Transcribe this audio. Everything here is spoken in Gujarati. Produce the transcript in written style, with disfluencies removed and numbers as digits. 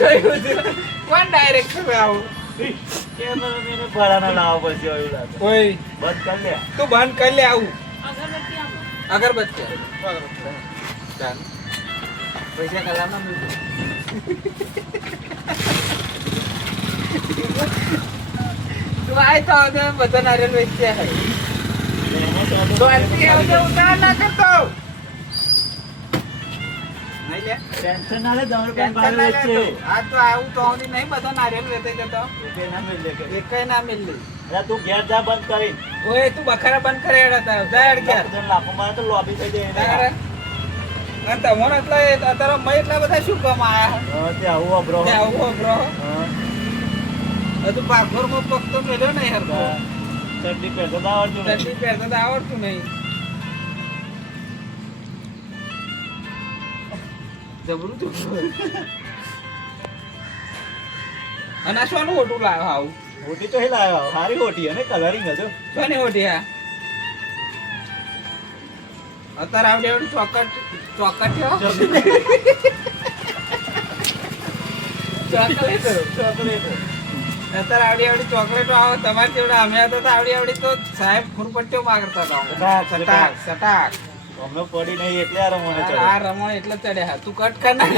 જોયું છે. કોણ ડાયરેક્ટર આવું કેમેરામેને ભાડાના લાવવા પડશે એવું લાગે. ઓય બંધ કર લે. તું બંધ કરી લે આવું અગરબત્તી આપો. અગરબત્તી ચાલ પૈસા કલામાં મળશે તું આય તો આવજે બધા નારિયેલ વેચ્યા હે તો આરતી આવજે ઉતાર ના કરતો નહીં લે ટેન્શન ના લે તમારે ટેન્શન પણ ના ભાડે લેતો. વેચે. આ તો આવું તો આવતી નહીં બધા નારિયેલ વેચે જતો રૂપિયા ના મિલે કે. એકય ના મિલી અરે તું ઘેર જા બંધ કરી. ઓય તું બખારા બંધ કરે હતા જાય ગયા તને લાફો મારે તો લોબી થઈ જાય. તારે અને તમારે એટલા અત્યારે મેં એટલા બધા શું કામ આયા હા, તે આવું અભરો. તે આવું બ્રો હા. હજુ પાઘોરમાં પગ તો મેલ્યો નહીં હરખો ચડ્ડી પહેરતા તો આવડતું નથી. ચડ્ડી પહેરતા તો આવડતું નહીં જબરું જબરું અને આ શોનું હોટું લાવ્યો આવું હોટી તો હે લાવ્યો. સારી હોટી અને કલરિંગ હતું. શોની હોટી આ અત્યારે આવડે આવડી ચોકટ ચોકટ ચોકલેટ ચોકલેટ. અત્યારે આવડી આવડી ચોકલેટો આવે તમારે જેવડે અમે હતા તો આવડી આવડી તો સાહેબ ફૂરપટ્ટીઓ મારતા હતા સટાક સટાક અમને પડી નહીં એટલે આ રમવાને ચડ્યો. આ રમણ એટલે ચડ્યા તું કટ કર નાખ